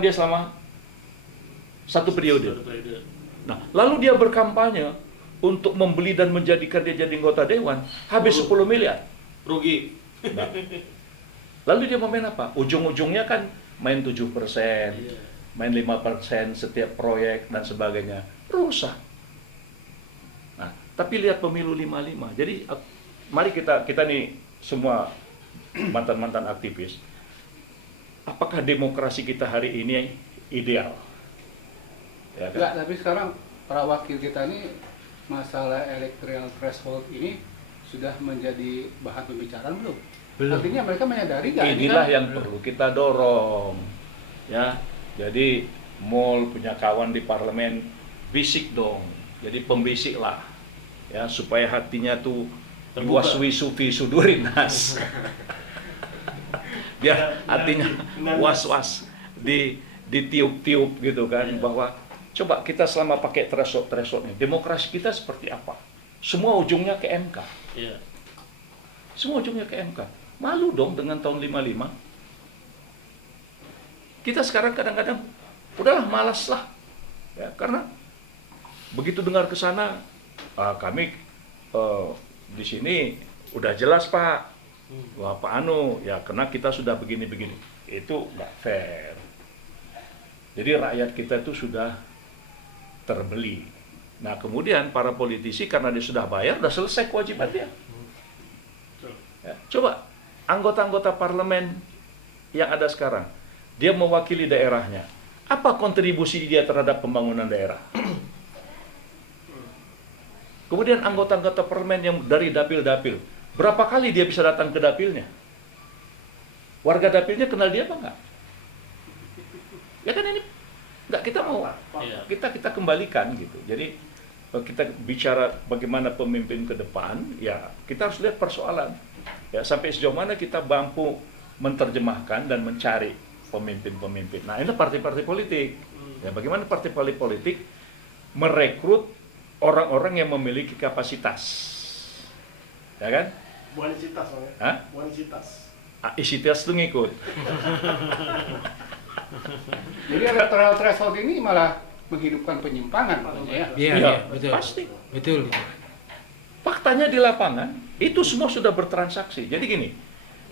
program dia selama satu periode. Nah, lalu dia berkampanye untuk membeli dan menjadikan dia jadi anggota dewan, habis 10 miliar. Rugi. Nah, lalu dia mau main apa? Ujung-ujungnya kan main 7%, main 5% setiap proyek dan sebagainya. Rusak. Nah, tapi lihat pemilu 55. Jadi mari kita nih semua mantan-mantan aktivis. Apakah demokrasi kita hari ini ideal? Ya kan? Enggak, tapi sekarang para wakil kita ini masalah electoral threshold ini sudah menjadi bahan pembicaraan belum? Belum. Artinya mereka menyadari nggak? Inilah Ini kan yang perlu kita dorong, ya. Jadi Mol punya kawan di parlemen, bisik dong. Jadi pembisik lah, ya, supaya hatinya tuh Terbuka. waswisufi sudurinas. Biar hatinya was-was ditiup-tiup gitu kan, bahwa coba kita selama pakai threshold nih, demokrasi kita seperti apa? Semua ujungnya ke MK. Iya. Semua ujungnya ke MK. Malu dong dengan tahun 55. Kita sekarang kadang-kadang udahlah, malas lah. Ya, karena begitu dengar ke sana, kami di sini udah jelas Pak. Wah, Pak Anu, ya karena kita sudah begini-begini. Itu nggak fair. Jadi rakyat kita itu sudah terbeli. Nah, kemudian para politisi karena dia sudah bayar, udah selesai kewajibannya. Ya, coba anggota-anggota parlemen yang ada sekarang, dia mewakili daerahnya. Apa kontribusi dia terhadap pembangunan daerah? Kemudian anggota-anggota parlemen yang dari dapil-dapil, berapa kali dia bisa datang ke dapilnya? Warga dapilnya kenal dia apa enggak? Ya kan ini enggak, kita mau kita kembalikan gitu. Jadi kita bicara bagaimana pemimpin ke depan, ya kita harus lihat persoalan. Ya, sampai sejauh mana kita mampu menerjemahkan dan mencari pemimpin-pemimpin. Nah, ini partai-partai politik. Ya, bagaimana partai-partai politik merekrut orang-orang yang memiliki kapasitas. Ya kan? Buanisitas, Bang. Hah? Buanisitas. Isitas itu ngikut. Jadi electoral threshold ini malah menghidupkan penyimpangan, ya. Iya, Iya, betul. pasti. Betul. Faktanya di lapangan, itu semua sudah bertransaksi. Jadi gini,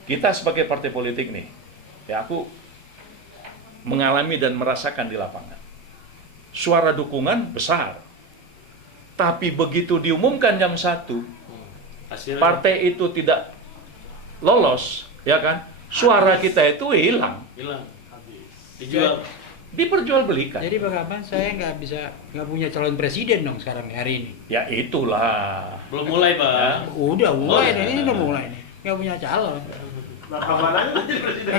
kita sebagai partai politik nih, ya aku mengalami dan merasakan di lapangan. Suara dukungan besar. Tapi begitu diumumkan jam 1, Hasilnya partai itu tidak lolos, ya kan? Suara kita itu hilang, hilang. Habis. Dijual. diperjualbelikan. Jadi Pak Kapan, saya nggak punya calon presiden dong sekarang hari ini. Ya itulah. Belum mulai, Pak. Udah mulai Oh, nih, iya. ini udah mulai nih. Nggak punya calon. Nah, kapan aja presiden?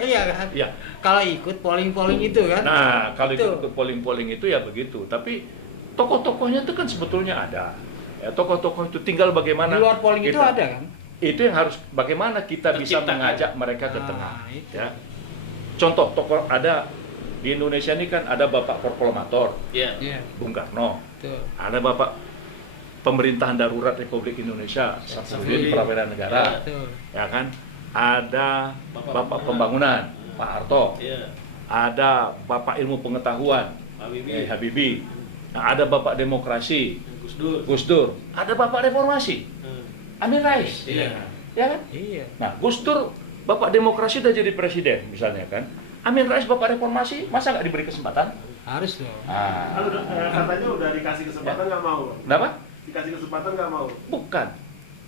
Iya kan? Ya. Kalau ikut polling itu kan? Nah, kalau Itu. ikut polling-polling itu ya begitu. Tapi tokoh-tokohnya itu kan sebetulnya ada. Ya, tokoh-tokoh itu tinggal bagaimana Di luar polling itu kita- ada kan? Itu yang harus bagaimana kita bisa Terciptakan. mengajak mereka ke Ah, tengah. itu. Ya. Contoh tokoh ada di Indonesia ini kan ada Bapak Proklamator Iya. Iya, Bung Karno, betul. ada Bapak Pemerintahan Darurat Republik Indonesia Safruddin Safruddin. Prawiran Negara, Betul. ya kan? Ada Bapak Bapak Pembangunan Pak Harto, Iya. ada Bapak Ilmu Pengetahuan Habibie. Habibie, nah, ada Bapak Demokrasi Gus Dur. Gus Dur, ada Bapak Reformasi Amin Rais, Iya. ya kan? Iya. Nah, Gus Dur, Bapak Demokrasi udah jadi presiden misalnya kan. Amin Rais, Bapak Reformasi, masa nggak diberi kesempatan? Harus dong. Ah, Kan katanya udah dikasih kesempatan nggak mau. kenapa? Dikasih kesempatan nggak mau. Bukan.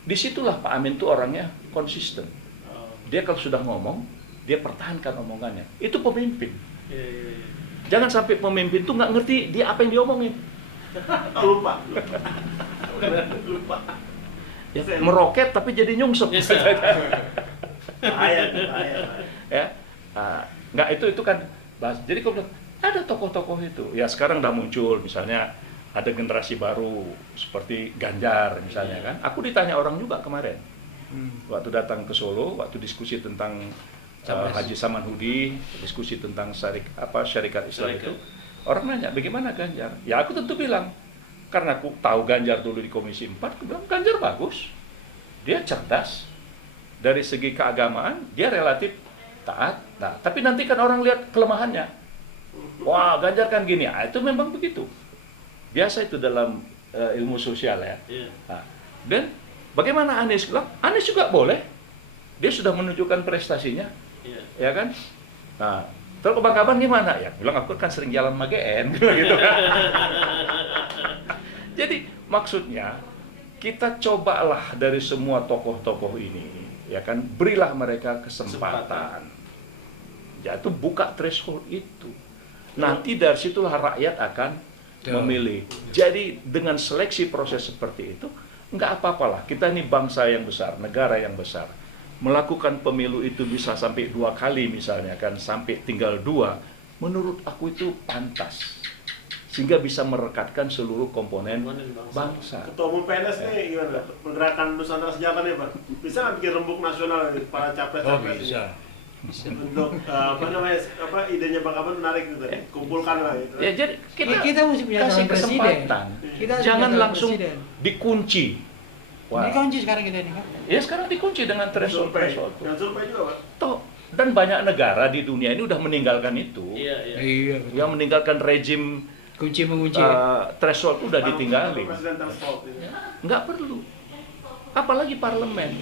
Disitulah Pak Amin tuh orangnya konsisten. Oh. Dia kalau sudah ngomong, dia pertahankan omongannya. Itu pemimpin. Iya, iya, iya. Jangan sampai pemimpin tuh nggak ngerti dia apa yang diomongin. Lupa. Lupa. Ya, meroket tapi jadi nyungsep. Yes, sir. Bahaya, bahaya. Ya, nggak itu kan bahas. Jadi kalau ada tokoh-tokoh itu, ya sekarang udah muncul, misalnya ada generasi baru seperti Ganjar misalnya kan. Aku ditanya orang juga kemarin, waktu datang ke Solo, waktu diskusi tentang Haji Samanhudi, diskusi tentang syarikat Islam itu, orang nanya bagaimana Ganjar? Ya aku tentu bilang, karena aku tahu Ganjar dulu di Komisi 4, aku bilang Ganjar bagus, dia cerdas, dari segi keagamaan dia relatif taat. Nah, tapi nanti kan orang lihat kelemahannya. Wah, Ganjar kan gini. Itu memang begitu. Biasa itu dalam ilmu sosial ya. Iya. Nah, dan bagaimana Anies? Anies juga boleh. Dia sudah menunjukkan prestasinya, Iya. ya kan? Nah, terus kabar gimana? Ya, bilang aku kan sering jalan sama GN, gitu kan. Jadi maksudnya kita cobalah dari semua tokoh-tokoh ini, ya kan, berilah mereka kesempatan. Ya itu buka threshold itu. Nanti dari situlah rakyat akan memilih. Jadi dengan seleksi proses seperti itu, nggak apa-apalah. Kita ini bangsa yang besar, negara yang besar. Melakukan pemilu itu bisa sampai 2 kali misalnya kan, sampai tinggal 2, menurut aku itu pantas. Sehingga bisa merekatkan seluruh komponen bangsa. Ketua Umum PNS nih gimana? Pergerakan Nusantara Sejahtera nih Pak. Bisa nggak bikin rembuk nasional nih, para capres-capres? bisa. Untuk idenya Bang Kaban menarik gitu tadi. Kumpulkan lah gitu. Ya jadi Kita mesti punya kasih calon presiden. kesempatan. Kita harus Jangan punya calon langsung presiden. dikunci. Ini kunci sekarang kita ini kan. Ya sekarang dikunci dengan threshold. Dan survei juga Pak. Toh, dan banyak negara di dunia ini udah meninggalkan itu. Iya, iya. Iya, betul. Yang meninggalkan rejim Kunci mengunci. threshold udah ditinggalin. Presiden threshold. Nggak perlu. Apalagi parlemen.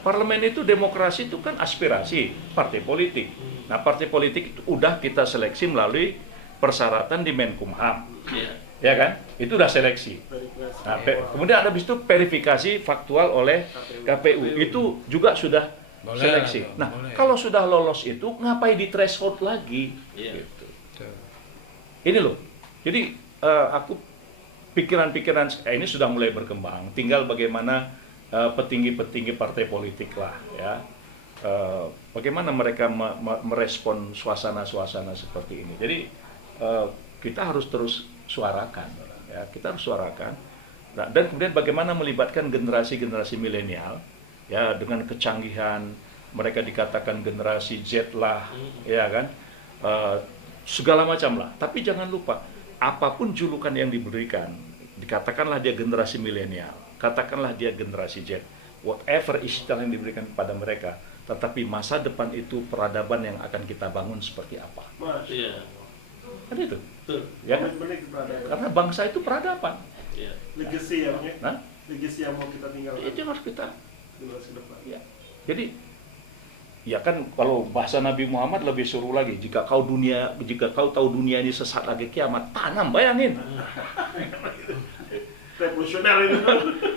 Parlemen itu demokrasi itu kan aspirasi partai politik. Nah, partai politik itu udah kita seleksi melalui persyaratan di Menkumham. Iya. Ya kan? Itu udah seleksi. Nah, kemudian habis itu verifikasi faktual oleh KPU. Itu juga sudah Boleh seleksi. lah, Nah, boleh. kalau sudah lolos itu ngapain di threshold lagi? Iya. Gitu. Betul. Ini loh. Jadi aku pikiran-pikiran ini sudah mulai berkembang. Tinggal bagaimana petinggi-petinggi partai politik lah ya. Bagaimana mereka merespon suasana-suasana seperti ini. Jadi kita harus terus suarakan ya, kita harus suarakan. Nah, dan kemudian bagaimana melibatkan generasi-generasi milenial ya, dengan kecanggihan mereka dikatakan generasi Z lah, ya kan, segala macam lah. Tapi jangan lupa, apapun julukan yang diberikan, dikatakanlah dia generasi milenial, katakanlah dia generasi Z, whatever istilah yang diberikan kepada mereka, tetapi masa depan itu peradaban yang akan kita bangun seperti apa. Mas, Iya. Kan itu, Betul. ya kan? komitmen peradaban. Karena bangsa itu peradaban. Iya. Legacy ya Bang ya? Nah, Legacy yang mau kita tinggalkan itu yang harus kita. generasi ke depan. Ya. Jadi, ya kan kalau bahasa Nabi Muhammad lebih suruh lagi, jika kau tahu dunia ini sesat lagi kiamat, tanam, bayangin. Revolusioner ini.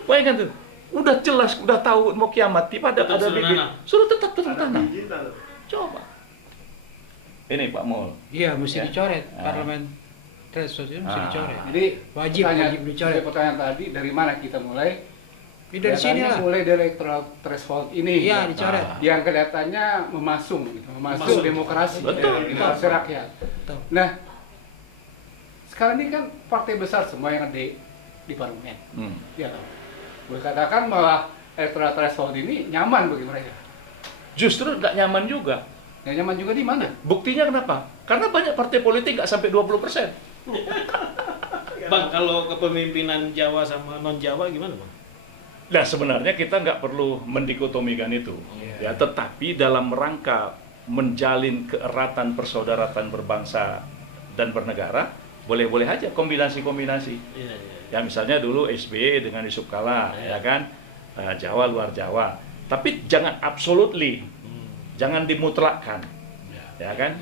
Bayangkan tuh, udah jelas, udah tahu mau kiamat, tiba ada Tetap suruh bibit, nanam. suruh tetap Ada tanam. biji, tanam. Coba. Ini Pak Mul. Iya, mesti Ya. dicoret. Ah. Parlemen threshold itu mesti Ah. dicoret. Jadi Wajib dicoret. pertanyaan tadi dari mana kita mulai? Ini dari sini Kelihatannya lah. mulai dari electoral threshold ini. Iya, ya. dicoret. Yang kelihatannya memasung, gitu. memasung Memasung. demokrasi, Betul. demokrasi rakyat. Betul. Nah, sekarang ini kan partai besar semua yang ada di parlemen, ya kan? Boleh katakan malah electoral threshold ini nyaman bagi mereka. Justru nggak nyaman juga. Yang nyaman juga di mana? Buktinya kenapa? Karena banyak partai politik nggak sampai 20%. Bang, kalau kepemimpinan Jawa sama non Jawa gimana, Bang? Nah, sebenarnya kita nggak perlu mendikotomikan itu. Iya. Ya, tetapi dalam rangka menjalin keeratan persaudaraan berbangsa dan bernegara, boleh-boleh aja kombinasi-kombinasi. Iya, iya. Ya misalnya dulu SBY dengan Yusuf Kala, Iya. ya kan, Jawa luar Jawa. Tapi jangan absolutely, jangan dimutlakkan, ya kan.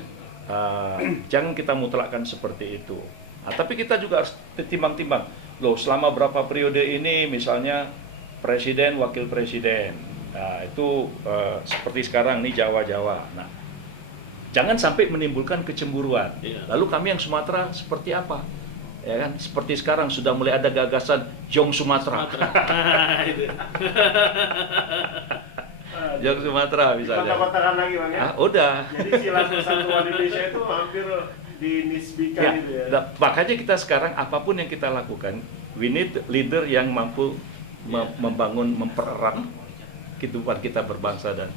Jangan kita mutlakkan seperti itu. Nah, tapi kita juga harus timbang-timbang. Loh, selama berapa periode ini, misalnya presiden, wakil presiden, nah, itu seperti sekarang nih Jawa-Jawa. Nah, jangan sampai menimbulkan kecemburuan. Iya. Lalu kami yang Sumatera seperti apa? Ya kan, seperti sekarang sudah mulai ada gagasan Jong Sumatera. Itu. Jong Sumatera misalnya. Kota-kotakan lagi Bang ya. Ah, udah. Jadi sila persatuan Indonesia itu hampir dinisbikan Ya, gitu ya. nah, makanya kita sekarang apapun yang kita lakukan, we need leader yang mampu membangun, mempererat kehidupan kita berbangsa dan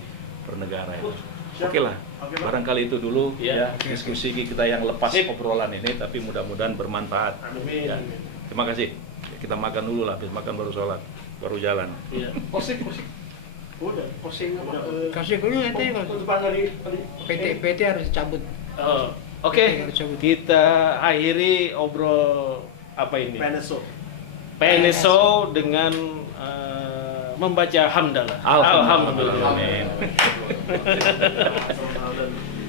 bernegara ini. Siap. Oke lah, Oke, Bang. barangkali itu dulu Ya. ya diskusi kita yang lepas Sip. obrolan ini, tapi mudah-mudahan bermanfaat. Amin. Ya. Terima kasih. Kita makan dulu lah, habis makan baru sholat, baru jalan. Iya. Posik. Udah. Posting apa? Kasih dulu nanti kalau Terus pas tadi PT harus cabut. Oh, Oke, kita akhiri obrol apa ini? PNSO. PNSO dengan membaca hamdalah. Alhamdulillah. Alhamdulillah. Alhamdulillah.